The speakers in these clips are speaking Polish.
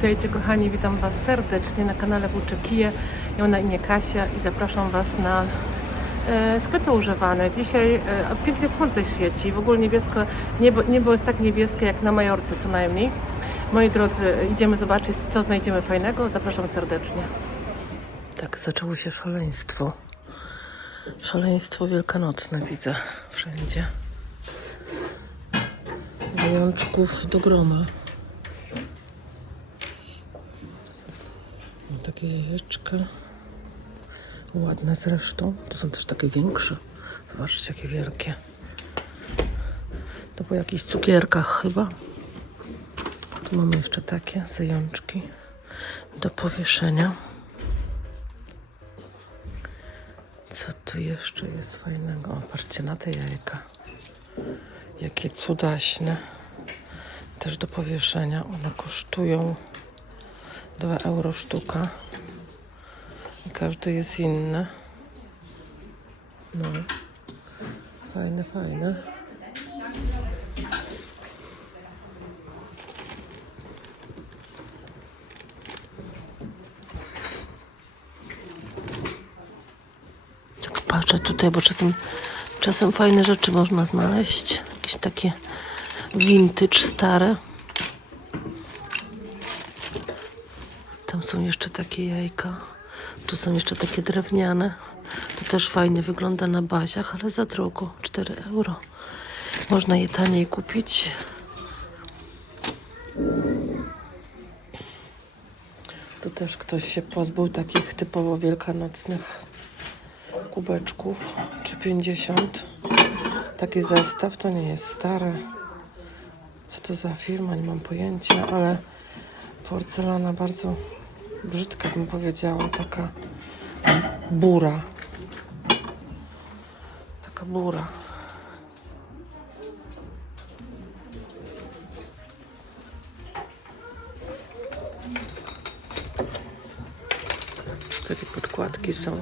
Witajcie kochani, witam Was serdecznie na kanale Włóczykije. Ja mam na imię Kasia i zapraszam Was na sklepy używane. Dzisiaj pięknie słońce świeci, w ogóle niebiesko, niebo jest tak niebieskie jak na Majorce co najmniej. Moi drodzy, idziemy zobaczyć, co znajdziemy fajnego. Zapraszam serdecznie. Tak, zaczęło się szaleństwo. Szaleństwo wielkanocne widzę wszędzie. Zajączków do groma. Takie jajeczka. Ładne zresztą. Tu są też takie większe. Zobaczcie, jakie wielkie. To po jakichś cukierkach chyba. Tu mamy jeszcze takie zajączki do powieszenia. Co tu jeszcze jest fajnego? O, patrzcie na te jajka. Jakie cudaśne. Też do powieszenia. One kosztują 2 euro sztuka. I każdy jest inny. No. Fajne, fajne. Tak patrzę tutaj, bo czasem fajne rzeczy można znaleźć. Jakieś takie vintage stare. Tam są jeszcze takie jajka. Tu są jeszcze takie drewniane. To też fajnie wygląda na baziach, ale za drogo. 4 euro. Można je taniej kupić. Tu też ktoś się pozbył takich typowo wielkanocnych kubeczków. 3,50. Taki zestaw. To nie jest stare. Co to za firma? Nie mam pojęcia, ale porcelana bardzo brzydka, bym powiedziała. Taka bura. Taka bura. Takie podkładki są.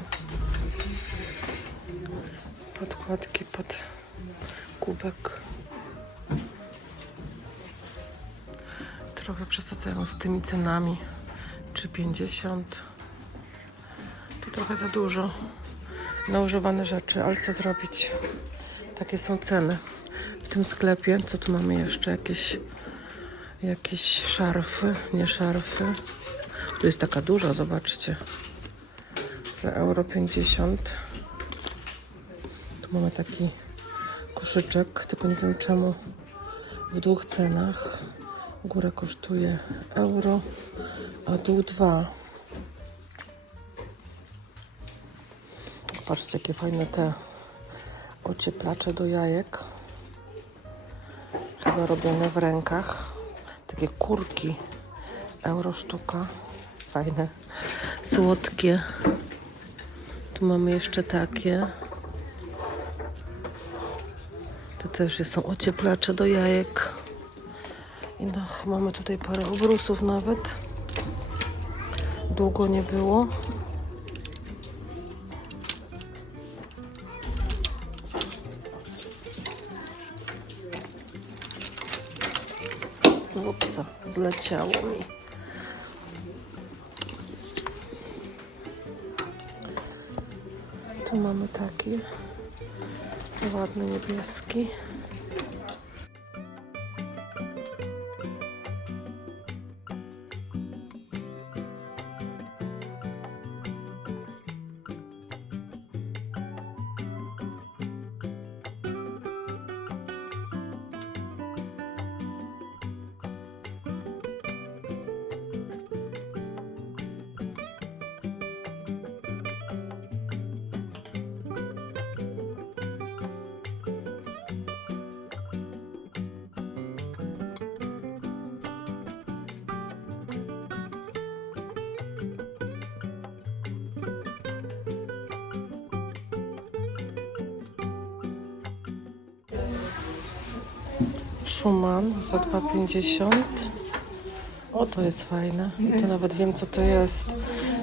Podkładki pod kubek. Trochę przesadzają z tymi cenami. 3,50. Tu trochę za dużo na używane rzeczy, ale co zrobić? Takie są ceny w tym sklepie. Co tu mamy jeszcze? Jakieś szarfy, nie szarfy. Tu jest taka duża, zobaczcie. Za euro 50. Tu mamy taki koszyczek, tylko nie wiem czemu w 2 cenach. Górę kosztuje euro, a dół 2. Patrzcie, jakie fajne te ocieplacze do jajek. Chyba robione w rękach. Takie kurki. Euro sztuka. Fajne. Słodkie. Tu mamy jeszcze takie. To też są ocieplacze do jajek. I no, mamy tutaj parę obrusów nawet. Długo nie było. Upsa, zleciało mi. Tu mamy taki ładny niebieski. Schumann za 2,50. O, to jest fajne. I to nawet wiem, co to jest.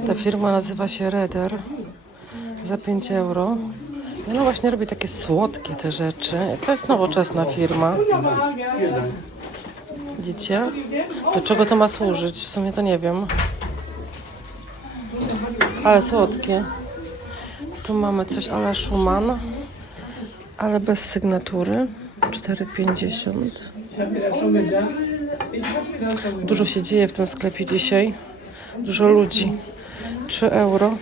Ta firma nazywa się Reder. Za 5 euro. No właśnie robi takie słodkie te rzeczy. To jest nowoczesna firma. Widzicie? Do czego to ma służyć? W sumie to nie wiem. Ale słodkie. Tu mamy coś a la Schumann, ale bez sygnatury. 4,50. Dużo się dzieje w tym sklepie dzisiaj. Dużo ludzi. 3 euro.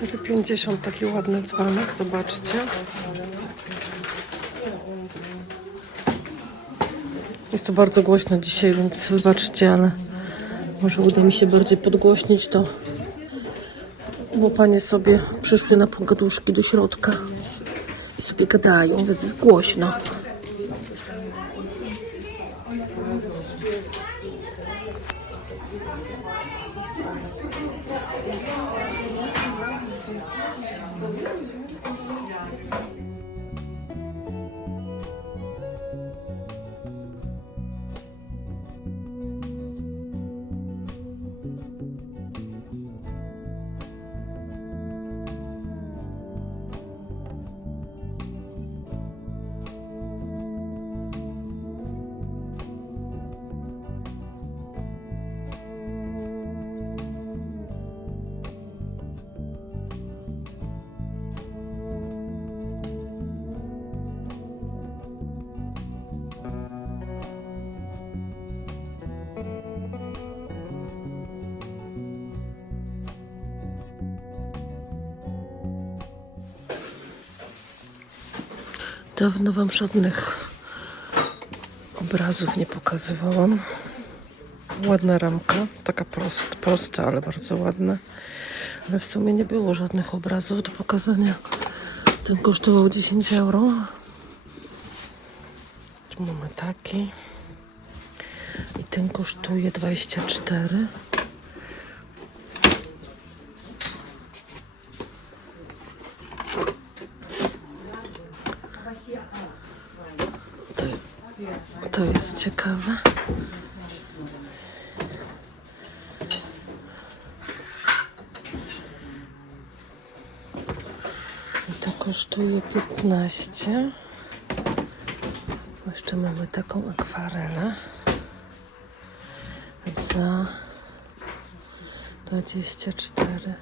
$4,50 taki ładny dzbanek, zobaczcie. Jest tu bardzo głośno dzisiaj, więc wybaczcie, ale może uda mi się bardziej podgłośnić to, bo panie sobie przyszły na pogaduszki do środka i sobie gadają, więc jest głośno. Dawno wam żadnych obrazów nie pokazywałam. Ładna ramka, taka prosta, ale bardzo ładna. Ale w sumie nie było żadnych obrazów do pokazania. Ten kosztował 10 euro. Tu mamy taki. I ten kosztuje 24. To jest ciekawe. I to kosztuje 15. Jeszcze mamy taką akwarelę za 24.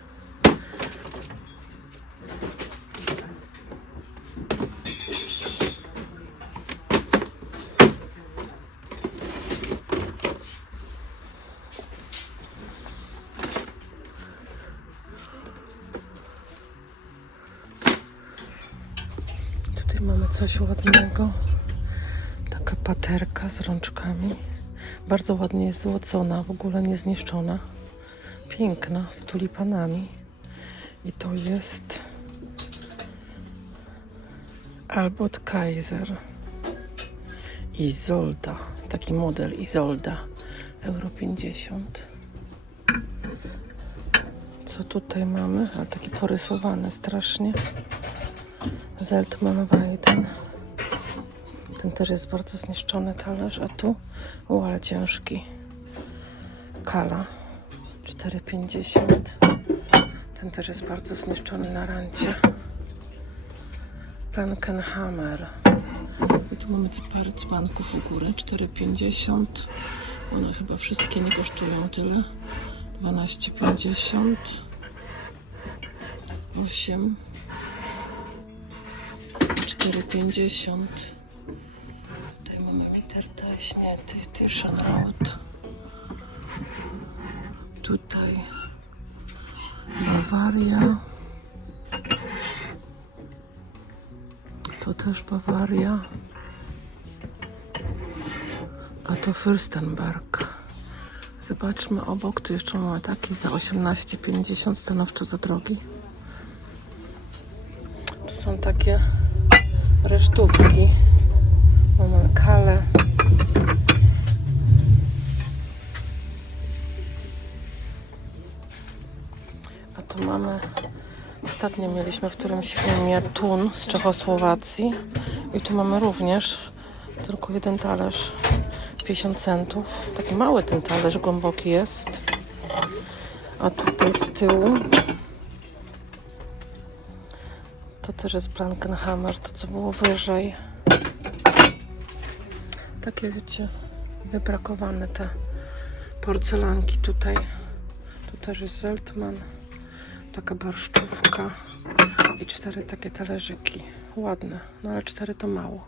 Tutaj mamy coś ładnego. Taka paterka z rączkami. Bardzo ładnie jest złocona, w ogóle nie zniszczona. Piękna, z tulipanami. I to jest Albert Kaiser Isolda. Taki model Isolda. Euro 50. Co tutaj mamy? A taki porysowany strasznie. Zeltman Weiden. Ten też jest bardzo zniszczony talerz, a tu ale ciężki. Kala 4,50. Ten też jest bardzo zniszczony na rancie. Plankenhammer. I tu mamy parę dzbanków u góry. 4,50. One chyba wszystkie nie kosztują tyle. 12,50. 8. 4,50. Tutaj mamy Winterteś, nie, Tirschenrot. Tutaj Bawaria. To też Bawaria. A to Fürstenberg. Zobaczmy obok, tu jeszcze mamy taki za 18,50, stanowczo za drogi. Tu są takie resztówki. Mamy Kale. A tu mamy, ostatnio mieliśmy w którymś filmie Thun z Czechosłowacji. I tu mamy również tylko jeden talerz, 50 centów. Taki mały ten talerz, głęboki jest. A tutaj z tyłu to też jest Blankenhammer, to co było wyżej. Takie wiecie, wybrakowane te porcelanki tutaj. Tu też jest Zeltman. Taka barszczówka. I 4 takie talerzyki. Ładne, no ale 4 to mało.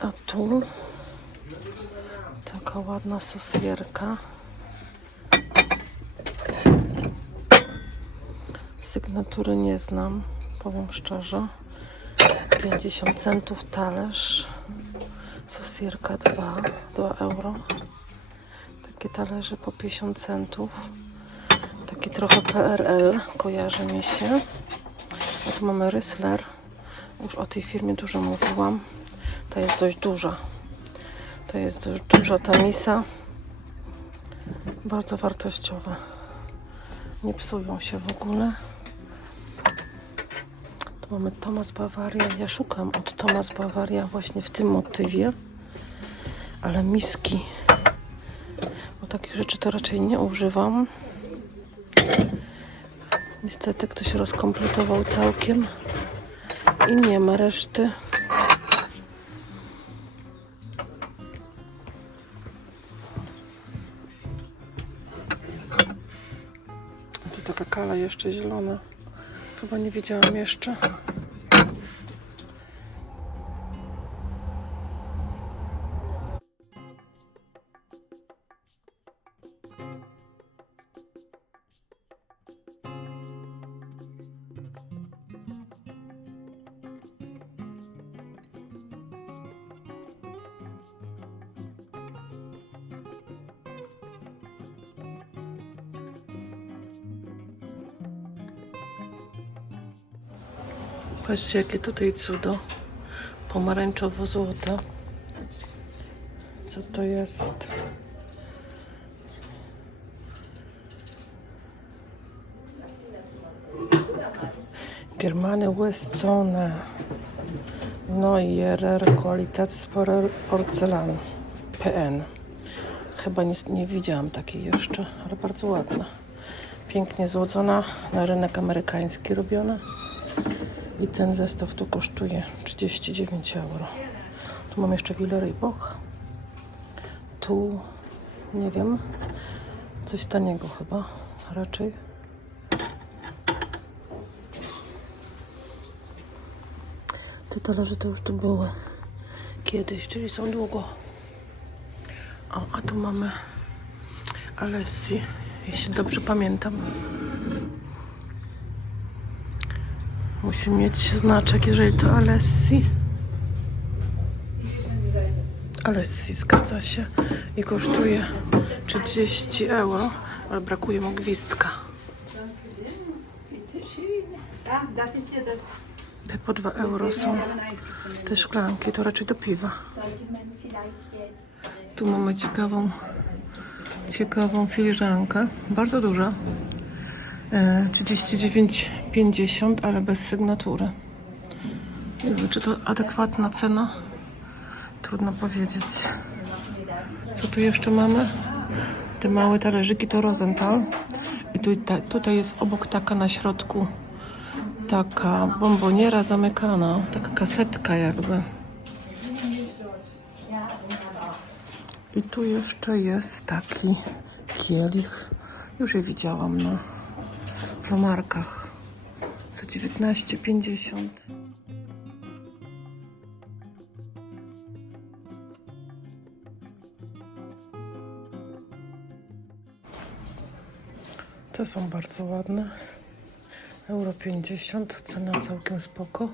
A tu taka ładna sosierka. Sygnatury nie znam, powiem szczerze. 50 centów talerz. Sosierka 2 euro. Takie talerze po 50 centów. Taki trochę PRL, kojarzy mi się. A tu mamy Rissler. Już o tej firmie dużo mówiłam. To jest dość duża. To jest dość duża ta misa. Bardzo wartościowe. Nie psują się w ogóle. Tu mamy Thomas Bavaria. Ja szukam od Thomas Bavaria właśnie w tym motywie. Ale miski. Bo takich rzeczy to raczej nie używam. Niestety ktoś rozkompletował całkiem. I nie ma reszty. Tu taka kala jeszcze zielona. Chyba nie widziałam jeszcze. Patrzcie, jakie tutaj cudo. Pomarańczowo-złote. Co to jest? Germany Westzone. Neuerer Qualitätsporzellan. PN. Chyba nie widziałam takiej jeszcze, ale bardzo ładna. Pięknie złodzona, na rynek amerykański robiona. I ten zestaw tu kosztuje 39 euro. Tu mam jeszcze Villeroy-Boch. Tu, nie wiem, coś taniego chyba, raczej. Te talerze to już tu były kiedyś, czyli są długo. O, a tu mamy Alessi, jeśli dobrze pamiętam. Musi mieć znaczek, jeżeli to Alessi. Alessi, zgadza się. I kosztuje 30 euro, ale brakuje mu gwizdka. Te po 2 euro są te szklanki, to raczej do piwa. Tu mamy ciekawą filiżankę, bardzo duża. 39,50, ale bez sygnatury. Nie wiem, czy to adekwatna cena? Trudno powiedzieć. Co tu jeszcze mamy? Te małe talerzyki to Rosenthal. I tutaj jest obok taka na środku taka bomboniera zamykana, taka kasetka jakby. I tu jeszcze jest taki kielich. Już je widziałam na flamarkach. za 19,50. Te są bardzo ładne. Euro 50, cena całkiem spoko.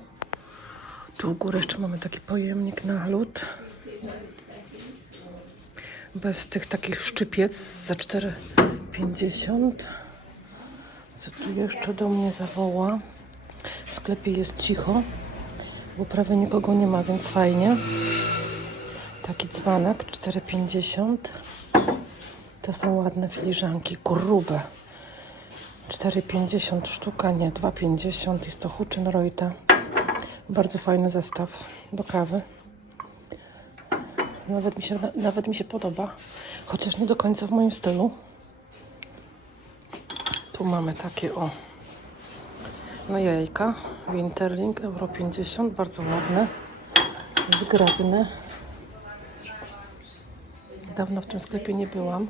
Tu u góry jeszcze mamy taki pojemnik na lód. Bez tych takich szczypiec za 4,50. Co tu jeszcze do mnie zawoła? W sklepie jest cicho, bo prawie nikogo nie ma, więc fajnie. Taki dzbanek 4,50. To są ładne filiżanki, grube. 4,50 sztuka, nie, 2,50. Jest to Huczyn-Reuter. Bardzo fajny zestaw do kawy. Nawet mi się podoba, chociaż nie do końca w moim stylu. Tu mamy takie na jajka. Winterling, euro 50, bardzo ładne, zgrabne. Dawno w tym sklepie nie byłam,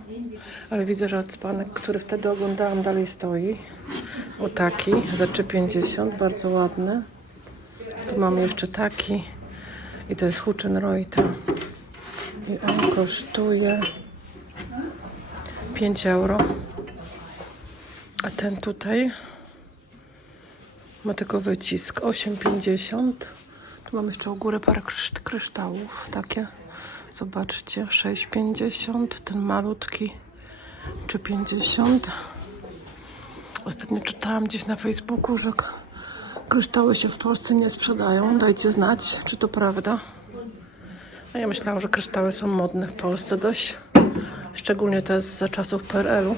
ale widzę, że dzbanek, który wtedy oglądałam, dalej stoi. O taki, za 3,50, bardzo ładny. Tu mamy jeszcze taki i to jest Huczyn-Reuter. I on kosztuje 5 euro. A ten tutaj ma tylko wycisk 8,50. Tu mamy jeszcze u góry parę kryształów takie. Zobaczcie, 6,50. Ten malutki 3,50. Ostatnio czytałam gdzieś na Facebooku, że kryształy się w Polsce nie sprzedają. Dajcie znać, czy to prawda. A ja myślałam, że kryształy są modne w Polsce dość. Szczególnie te za czasów PRL-u.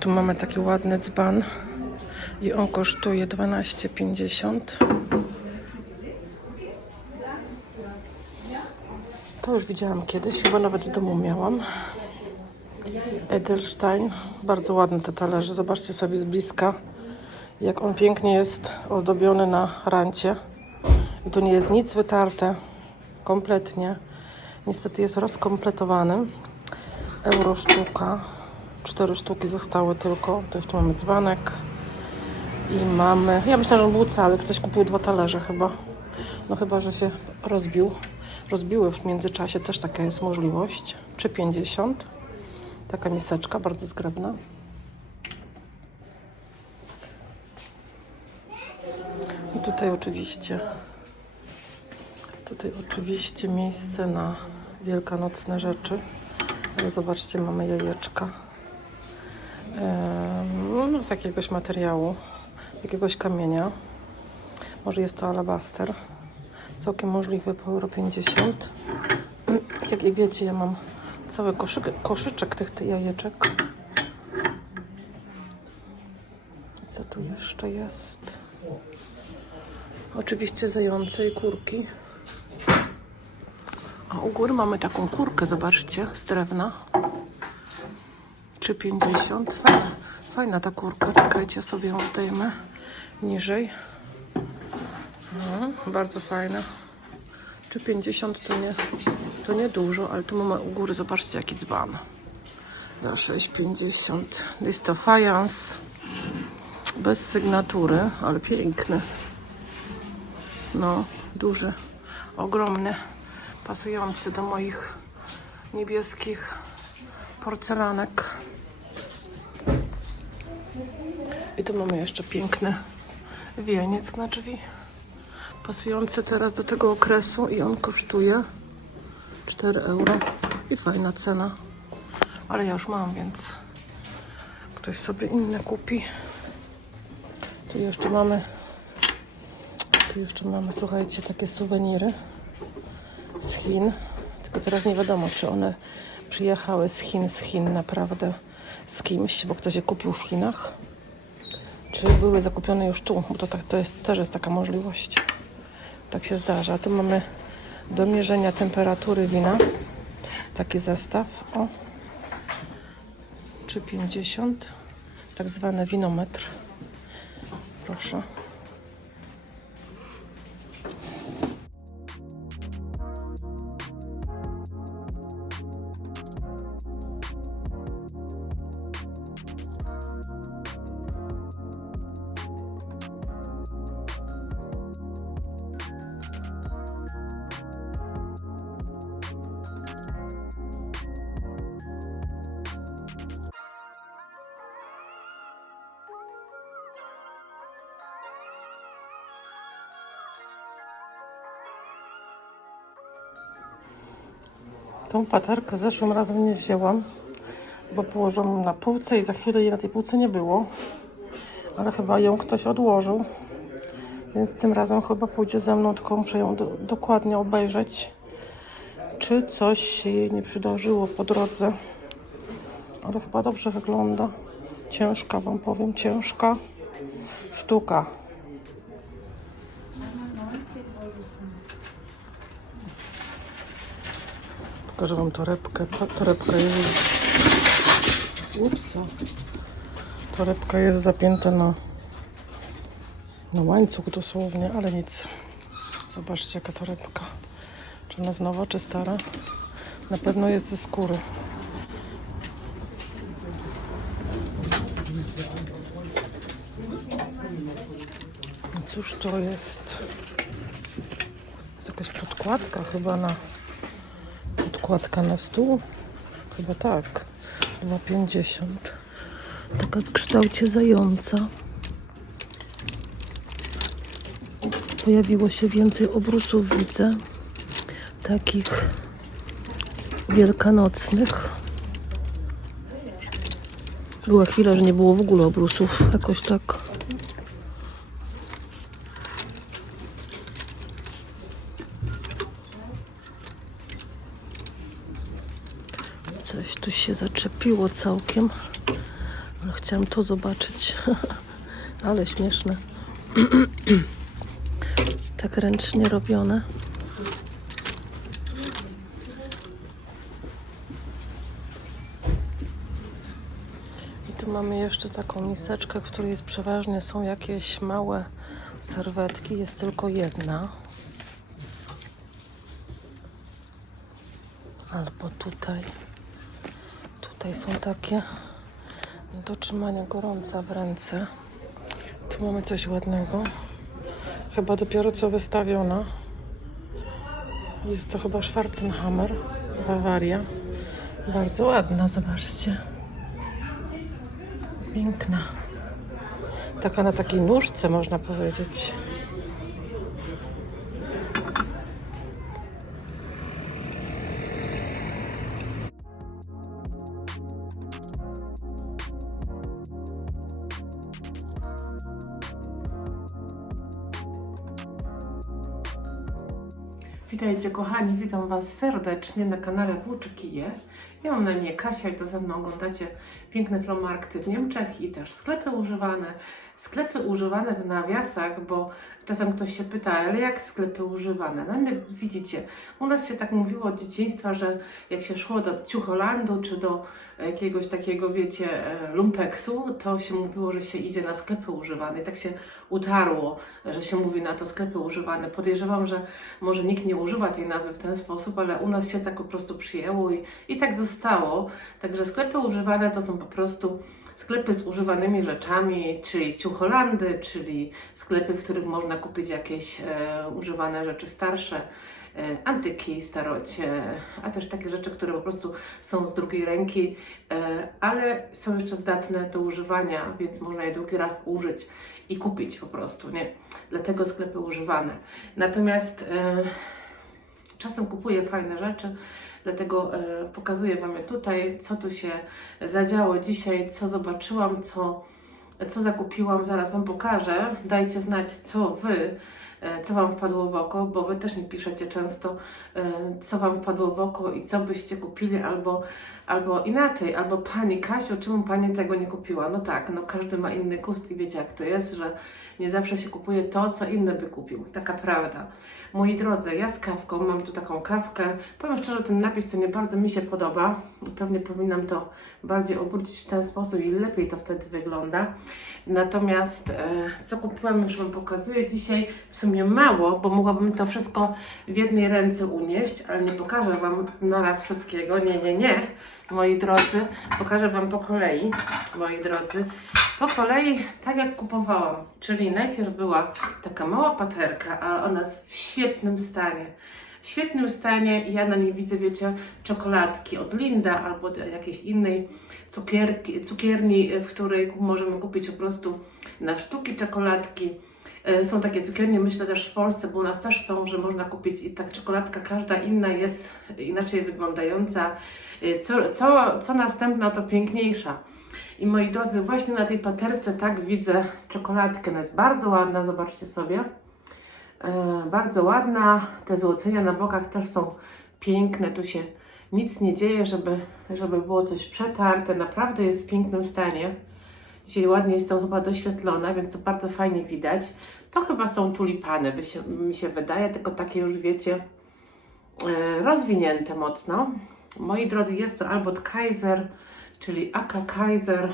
Tu mamy taki ładny dzban i on kosztuje 12,50. To już widziałam kiedyś, chyba nawet w domu miałam. Edelstein, bardzo ładne te talerze. Zobaczcie sobie z bliska, jak on pięknie jest ozdobiony na rancie. I tu nie jest nic wytarte, kompletnie. Niestety jest rozkompletowany. Euro sztuka. 4 sztuki zostały tylko. To jeszcze mamy dzbanek. I mamy... Ja myślę, że on był cały. Ktoś kupił 2 talerze chyba. No chyba, że się rozbiły w międzyczasie. Też taka jest możliwość. 3,50. Taka miseczka, bardzo zgrabna. I tutaj oczywiście miejsce na wielkanocne rzeczy. Ale zobaczcie, mamy jajeczka. Z jakiegoś materiału, jakiegoś kamienia. Może jest to alabaster. Całkiem możliwy, po euro 50. Jak wiecie, ja mam cały koszyczek tych jajeczek. Co tu jeszcze jest? Oczywiście zające i kurki. A u góry mamy taką kurkę, zobaczcie, z drewna. 3,50. Fajna ta kurka. Czekajcie, sobie ją zdejmę niżej. No, bardzo fajna. 3,50 to nie dużo, ale tu mamy u góry, zobaczcie, jaki dzban. Za 6,50. Jest to fajans bez sygnatury, ale piękny. No, duży, ogromny, pasujący do moich niebieskich porcelanek. I tu mamy jeszcze piękny wieniec na drzwi, pasujący teraz do tego okresu i on kosztuje 4 euro. I fajna cena, ale ja już mam, więc ktoś sobie inne kupi. Tu jeszcze mamy, słuchajcie, takie suweniry z Chin. Tylko teraz nie wiadomo, czy one przyjechały z Chin naprawdę z kimś, bo ktoś je kupił w Chinach, czy były zakupione już tu, bo też jest taka możliwość. Tak się zdarza. A tu mamy do mierzenia temperatury wina. Taki zestaw. O, 3,50. Tak zwany winometr. Proszę. Tą paterkę zeszłym razem nie wzięłam, bo położyłam ją na półce i za chwilę jej na tej półce nie było. Ale chyba ją ktoś odłożył, więc tym razem chyba pójdzie ze mną, tylko muszę ją dokładnie obejrzeć, czy coś się jej nie przydarzyło po drodze. Ale chyba dobrze wygląda. Ciężka, wam powiem, ciężka sztuka. Pokażę wam torebkę. Torebka jest... Upsa. Torebka jest zapięta na łańcuch dosłownie, ale nic. Zobaczcie, jaka torebka. Czy ona jest nowa, czy stara? Na pewno jest ze skóry. Cóż to jest? Jest jakaś podkładka chyba na... Podkładka na stół? Chyba tak. 2,50. Taka w kształcie zająca. Pojawiło się więcej obrusów, widzę. Takich wielkanocnych. Była chwila, że nie było w ogóle obrusów. Jakoś tak. Coś tu się zaczepiło całkiem. Ale chciałam to zobaczyć. Ale śmieszne. Tak ręcznie robione. I tu mamy jeszcze taką miseczkę, w której jest przeważnie są jakieś małe serwetki. Jest tylko jedna. Albo tutaj. Tutaj są takie do trzymania gorąca w ręce. Tu mamy coś ładnego. Chyba dopiero co wystawiona. Jest to chyba Schwarzenhammer, Bawaria. Bardzo ładna, zobaczcie. Piękna. Taka na takiej nóżce, można powiedzieć. Witajcie kochani, witam Was serdecznie na kanale Włóczy Kije. Ja mam na imię Kasia i to ze mną oglądacie piękne flomarkty w Niemczech i też sklepy używane. Sklepy używane w nawiasach, bo czasem ktoś się pyta, ale jak sklepy używane? No ale widzicie, u nas się tak mówiło od dzieciństwa, że jak się szło do Ciucholandu czy do jakiegoś takiego, wiecie, lumpeksu, to się mówiło, że się idzie na sklepy używane. I tak się utarło, że się mówi na to sklepy używane. Podejrzewam, że może nikt nie używa tej nazwy w ten sposób, ale u nas się tak po prostu przyjęło i tak zostało. Także sklepy używane to są po prostu sklepy z używanymi rzeczami, czyli ciucholandy, czyli sklepy, w których można kupić jakieś używane rzeczy starsze, antyki, starocie, a też takie rzeczy, które po prostu są z drugiej ręki, ale są jeszcze zdatne do używania, więc można je drugi raz użyć i kupić po prostu, nie? Dlatego sklepy używane. Natomiast czasem kupuję fajne rzeczy, dlatego pokazuję Wam je tutaj, co tu się zadziało dzisiaj, co zobaczyłam, co zakupiłam. Zaraz Wam pokażę. Dajcie znać, co Wam wpadło w oko, bo Wy też mi piszecie często, co Wam wpadło w oko i co byście kupili, albo inaczej, albo Pani Kasiu, czemu Pani tego nie kupiła? No tak, no każdy ma inny gust i wiecie jak to jest, że nie zawsze się kupuje to, co inny by kupił. Taka prawda. Moi drodzy, ja z kawką, mam tu taką kawkę. Powiem szczerze, ten napis to nie bardzo mi się podoba. Pewnie powinnam to bardziej obrócić w ten sposób i lepiej to wtedy wygląda. Natomiast co kupiłam, już Wam pokazuję dzisiaj. W sumie mało, bo mogłabym to wszystko w jednej ręce unieść, ale nie pokażę Wam naraz wszystkiego. Nie. Moi drodzy, pokażę Wam po kolei, moi drodzy. Po kolei, tak jak kupowałam, czyli najpierw była taka mała paterka, a ona jest w świetnym stanie. W świetnym stanie, ja na niej widzę, wiecie, czekoladki od Linda albo jakiejś innej cukierni, w której możemy kupić po prostu na sztuki czekoladki. Są takie cukiernie, myślę też w Polsce, bo u nas też są, że można kupić i tak czekoladka, każda inna jest inaczej wyglądająca. Co następna, to piękniejsza. I moi drodzy, właśnie na tej paterce tak widzę czekoladkę. Ona jest bardzo ładna, zobaczcie sobie. Bardzo ładna. Te złocenia na bokach też są piękne. Tu się nic nie dzieje, żeby było coś przetarte. Naprawdę jest w pięknym stanie. Dzisiaj ładnie jest to chyba doświetlone, więc to bardzo fajnie widać. To chyba są tulipany, mi się wydaje, tylko takie już wiecie, rozwinięte mocno. Moi drodzy, jest to albo Kaiser, czyli AK Kaiser.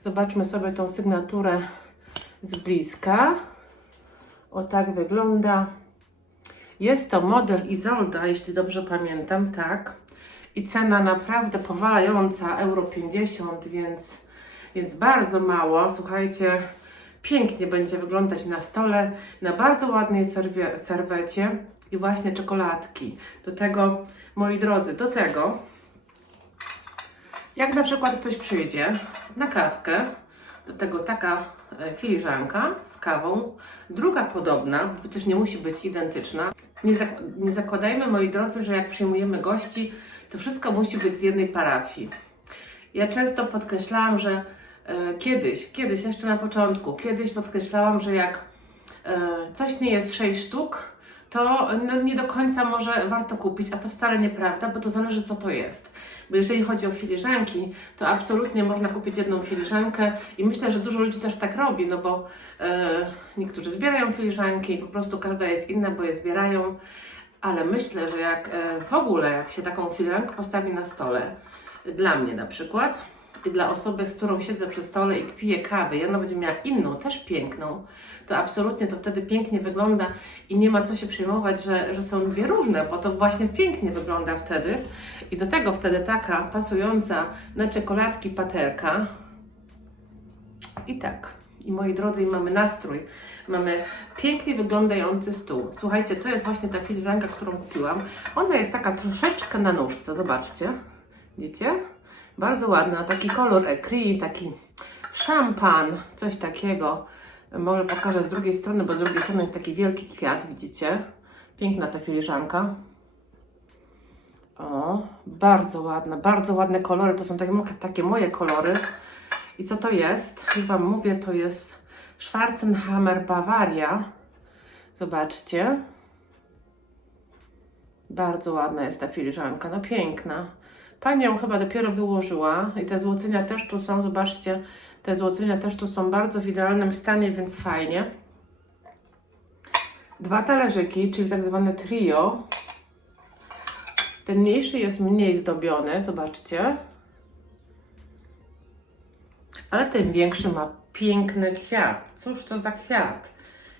Zobaczmy sobie tą sygnaturę z bliska. O, tak wygląda. Jest to model Isolda, jeśli dobrze pamiętam, tak. I cena naprawdę powalająca, euro 50, więc bardzo mało. Słuchajcie, pięknie będzie wyglądać na stole, na bardzo ładnej serwecie i właśnie czekoladki. Do tego, moi drodzy, jak na przykład ktoś przyjdzie na kawkę, do tego taka filiżanka z kawą, druga podobna, przecież nie musi być identyczna. Nie zakładajmy, moi drodzy, że jak przyjmujemy gości, to wszystko musi być z jednej parafii. Ja często podkreślałam, że kiedyś, jeszcze na początku, podkreślałam, że jak coś nie jest 6 sztuk, to nie do końca może warto kupić, a to wcale nieprawda, bo to zależy, co to jest. Bo jeżeli chodzi o filiżanki, to absolutnie można kupić jedną filiżankę i myślę, że dużo ludzi też tak robi, no bo niektórzy zbierają filiżanki i po prostu każda jest inna, bo je zbierają, ale myślę, że w ogóle jak się taką filiżankę postawi na stole, dla mnie na przykład, i dla osoby, z którą siedzę przy stole i piję kawę, i ona będzie miała inną, też piękną, to absolutnie to wtedy pięknie wygląda i nie ma co się przejmować, że są dwie różne, bo to właśnie pięknie wygląda wtedy. I do tego wtedy taka pasująca na czekoladki paterka. I tak. I moi drodzy, mamy nastrój. Mamy pięknie wyglądający stół. Słuchajcie, to jest właśnie ta filiżanka, którą kupiłam. Ona jest taka troszeczkę na nóżce, zobaczcie. Widzicie? Bardzo ładna, taki kolor ecru, taki szampan, coś takiego. Może pokażę z drugiej strony, bo z drugiej strony jest taki wielki kwiat, widzicie? Piękna ta filiżanka. O, bardzo ładne kolory, to są takie moje kolory. I co to jest? Już Wam mówię, to jest Schwarzenhammer Bavaria. Zobaczcie. Bardzo ładna jest ta filiżanka, no piękna. Pani ją chyba dopiero wyłożyła i te złocenia też tu są, zobaczcie, te złocenia też tu są bardzo w idealnym stanie, więc fajnie. 2 talerzyki, czyli tak zwane trio. Ten mniejszy jest mniej zdobiony, zobaczcie. Ale ten większy ma piękny kwiat. Cóż to za kwiat?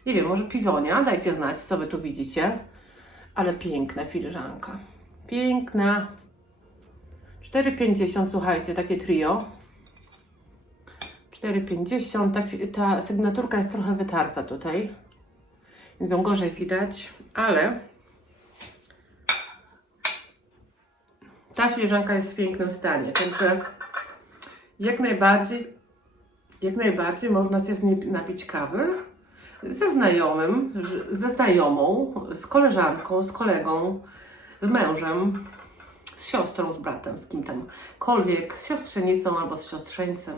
Nie wiem, może piwonia? Dajcie znać, co Wy tu widzicie. Ale piękna filiżanka. Piękna. 4,50, słuchajcie, takie trio. 4,50. Ta sygnaturka jest trochę wytarta tutaj, więc ją gorzej widać, ale ta filiżanka jest w pięknym stanie, także jak najbardziej można się z niej napić kawy ze znajomym, ze znajomą, z koleżanką, z kolegą, z mężem, z siostrą, z bratem, z kim tamkolwiek, z siostrzenicą albo z siostrzeńcem.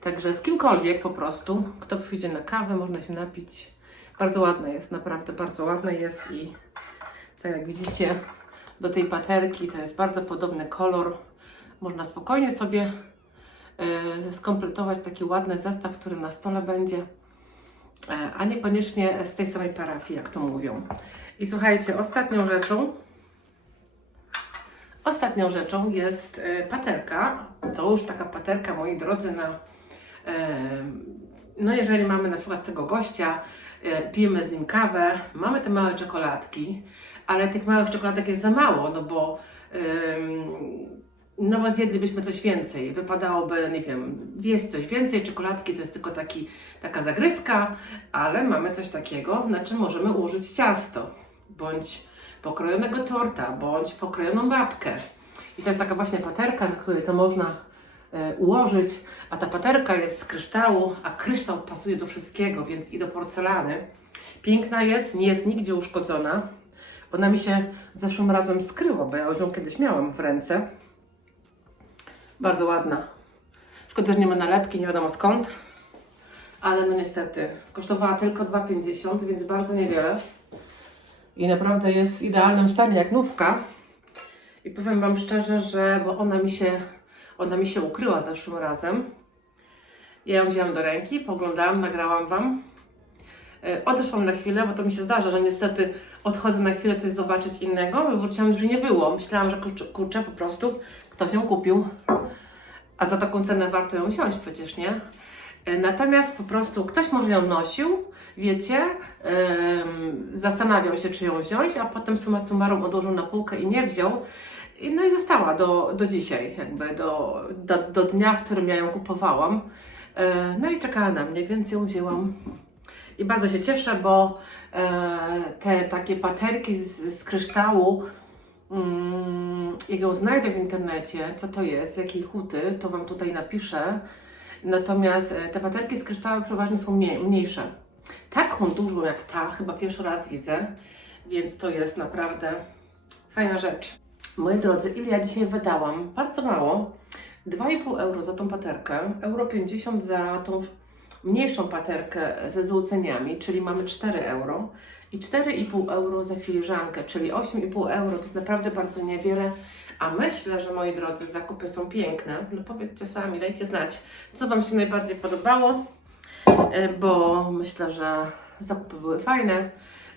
Także z kimkolwiek po prostu, kto przyjdzie na kawę, można się napić. Bardzo ładna jest, naprawdę bardzo ładna jest i tak jak widzicie, do tej paterki to jest bardzo podobny kolor. Można spokojnie sobie skompletować taki ładny zestaw, który na stole będzie, a niekoniecznie z tej samej parafii, jak to mówią. I słuchajcie, ostatnią rzeczą jest paterka. To już taka paterka, moi drodzy, no jeżeli mamy na przykład tego gościa, pijemy z nim kawę, mamy te małe czekoladki, ale tych małych czekoladek jest za mało, no bo zjedlibyśmy coś więcej. Wypadałoby, nie wiem, zjeść coś więcej. Czekoladki to jest tylko taka zagryzka, ale mamy coś takiego, na czym możemy ułożyć ciasto, bądź pokrojonego torta, bądź pokrojoną babkę. I to jest taka właśnie paterka, na której to można ułożyć, a ta paterka jest z kryształu, a kryształ pasuje do wszystkiego, więc i do porcelany. Piękna jest, nie jest nigdzie uszkodzona. Ona mi się zeszłym razem skryła, bo ja już ją kiedyś miałam w ręce. Bardzo ładna. Szkoda, że nie ma nalepki, nie wiadomo skąd. Ale no niestety, kosztowała tylko 2,50, więc bardzo niewiele. I naprawdę jest w idealnym stanie, jak nówka. I powiem Wam szczerze, że bo ona mi się ukryła zeszłym razem. Ja ją wzięłam do ręki, poglądałam, nagrałam Wam. Odeszłam na chwilę, bo to mi się zdarza, że niestety odchodzę na chwilę coś zobaczyć innego i wróciłam, że nie było. Myślałam, że kurczę, po prostu ktoś ją kupił, a za taką cenę warto ją wziąć przecież, nie? Natomiast po prostu ktoś może ją nosił, wiecie, zastanawiał się, czy ją wziąć, a potem summa summarum odłożył na półkę i nie wziął. No i została do dzisiaj, jakby do dnia, w którym ja ją kupowałam. No i czekała na mnie, więc ją wzięłam. I bardzo się cieszę, bo te takie paterki z kryształu, jak ją znajdę w internecie, co to jest, z jakiej huty, to Wam tutaj napiszę. Natomiast te paterki z kryształu przeważnie są mniejsze. Taką dużą jak ta, chyba pierwszy raz widzę, więc to jest naprawdę fajna rzecz. Moi drodzy, ile ja dzisiaj wydałam? Bardzo mało. 2,5 euro za tą paterkę, 1,50 za tą mniejszą paterkę ze złoceniami, czyli mamy 4 euro i 4,5 euro za filiżankę, czyli 8,5 euro, to jest naprawdę bardzo niewiele, a myślę, że moi drodzy, zakupy są piękne. No powiedzcie sami, dajcie znać, co Wam się najbardziej podobało, bo myślę, że zakupy były fajne.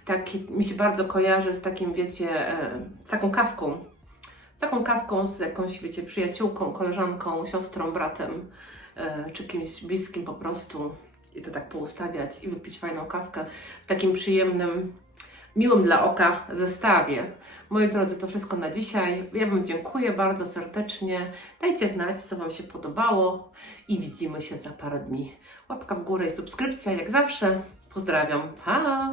Taki, mi się bardzo kojarzy z takim, wiecie, z taką kawką. Z jakąś, wiecie, przyjaciółką, koleżanką, siostrą, bratem, czy kimś bliskim po prostu i to tak poustawiać i wypić fajną kawkę w takim przyjemnym, miłym dla oka zestawie. Moi drodzy, to wszystko na dzisiaj. Ja Wam dziękuję bardzo serdecznie. Dajcie znać, co Wam się podobało i widzimy się za parę dni. Łapka w górę i subskrypcja, jak zawsze. Pozdrawiam. Pa!